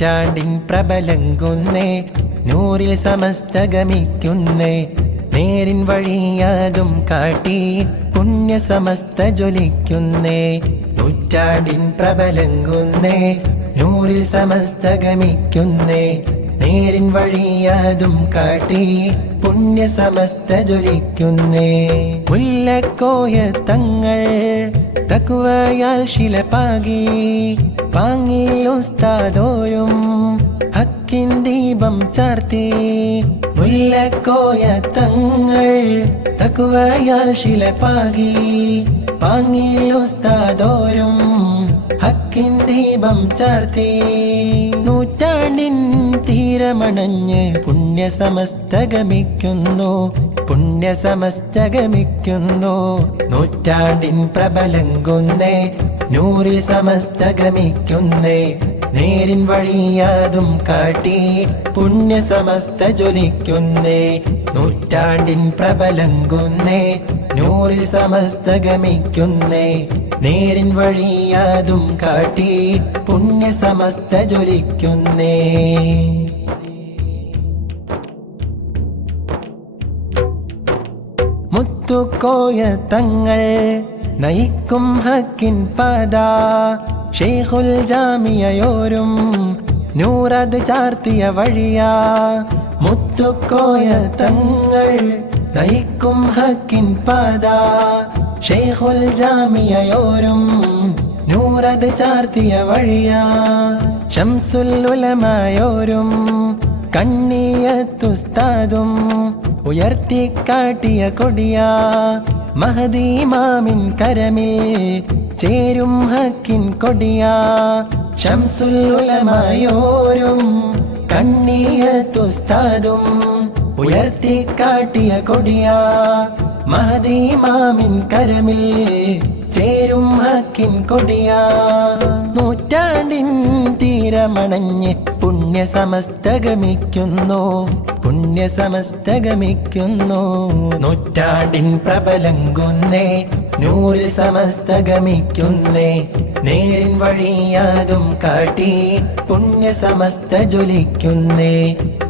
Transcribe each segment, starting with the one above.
നൂറ്റാണ്ടിൻ പ്രബലങ്കുന്നേ നൂറിൽ സമസ്തഗമിക്കുന്നേ നേരിൻ വഴിയാതും കാട്ടി പുണ്യ സമസ്ത ജ്വലിക്കുന്നേ നൂറ്റാണ്ടിൻ പ്രബലങ്കുന്നേ നൂറിൽ സമസ്തഗമിക്കുന്നേ നേരിൻ വഴിയാതും കാട്ടി പുണ്യ സമസ്ത ജ്വലിക്കുന്നേ മുല്ലക്കോയ തങ്ങൾ തഖ്വയാൽ ശിലപാകി പാങ്ങിൽ ഉസ്താദോരും ഹക്കിൻ ദീപം ചാർത്തി മുല്ലക്കോയ തങ്ങൾ തഖ്വയാൽ ശിലപാകി പാങ്ങിൽ ഉസ്താദോരും ഹക്കിൻ ദീപം ചാർത്തി നൂറ്റാണ്ടിൻ തീരമണഞ്ഞ് പുണ്യ സമസ്തഗമിക്കുന്നു പുണ്യ സമസ്തഗമിക്കുന്നു നൂറ്റാണ്ടിൻ പ്രബലങ്കുന്നേ നൂറിൽ സമസ്തഗമിക്കുന്നേ നേരിൻ വഴിയാതും കാട്ടി പുണ്യ സമസ്ത ജ്വലിക്കുന്നേ നൂറ്റാണ്ടിൻ പ്രബലങ്കുന്നേ നൂറിൽ സമസ്തഗമിക്കുന്നേ നേരിൻ വഴിയാതും കാട്ടി പുണ്യ സമസ്ത ജ്വലിക്കുന്നേ മുത്തുക്കോയ തങ്ങൾ നയിക്കും ഹക്കിൻ പാത ഷെയ്ഖുൽ ജാമിയയോരും നൂറത് ചാർത്തിയ വഴിയാ മുത്തുക്കോയ തങ്ങൾ നയിക്കും ഹക്കിൻ പാത ഷെയ്ഖുൽ ജാമിയയോരും നൂറത് ചാർത്തിയ വഴിയാ ശംസുൽ ഉലമായോരും കണ്ണിയത്തുസ്താദും ഉയർത്തിക്കാട്ടിയ കൊടിയാ മഹദി ഇമാമിൻ കരമിൽ ചേരും ഹക്കിൻ കൊടിയാ ശംസുൽ ഉലമായോരും കണ്ണിയത്തുസ്താദും ഉയർത്തിക്കാട്ടിയ കൊടിയാ മഹദി ഇമാമിൻ കരമിൽ ചേരും ഹക്കിൻ കൊടിയാ നൂറ്റാണ്ടിൻ തീരമണഞ്ഞ് പുണ്യ സമസ്തഗമിക്കുന്നു പുണ്യ സമസ്തഗമിക്കുന്നു നൂറ്റാണ്ടിൻ പ്രബലങ്കുന്നേ നൂറിൽ സമസ്തഗമിക്കുന്നേ നേരിൻ വഴിയാതും കാട്ടി പുണ്യ സമസ്ത ജ്വലിക്കുന്നേ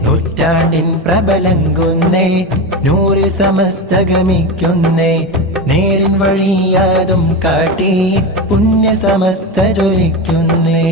നൂറ്റാണ്ടിൻ പ്രബലങ്കുന്നേ നൂറിൽ സമസ്തഗമിക്കുന്നേ നേരിൻ വഴിയാതും കാട്ടി പുണ്യ സമസ്ത ജ്വലിക്കുന്നേ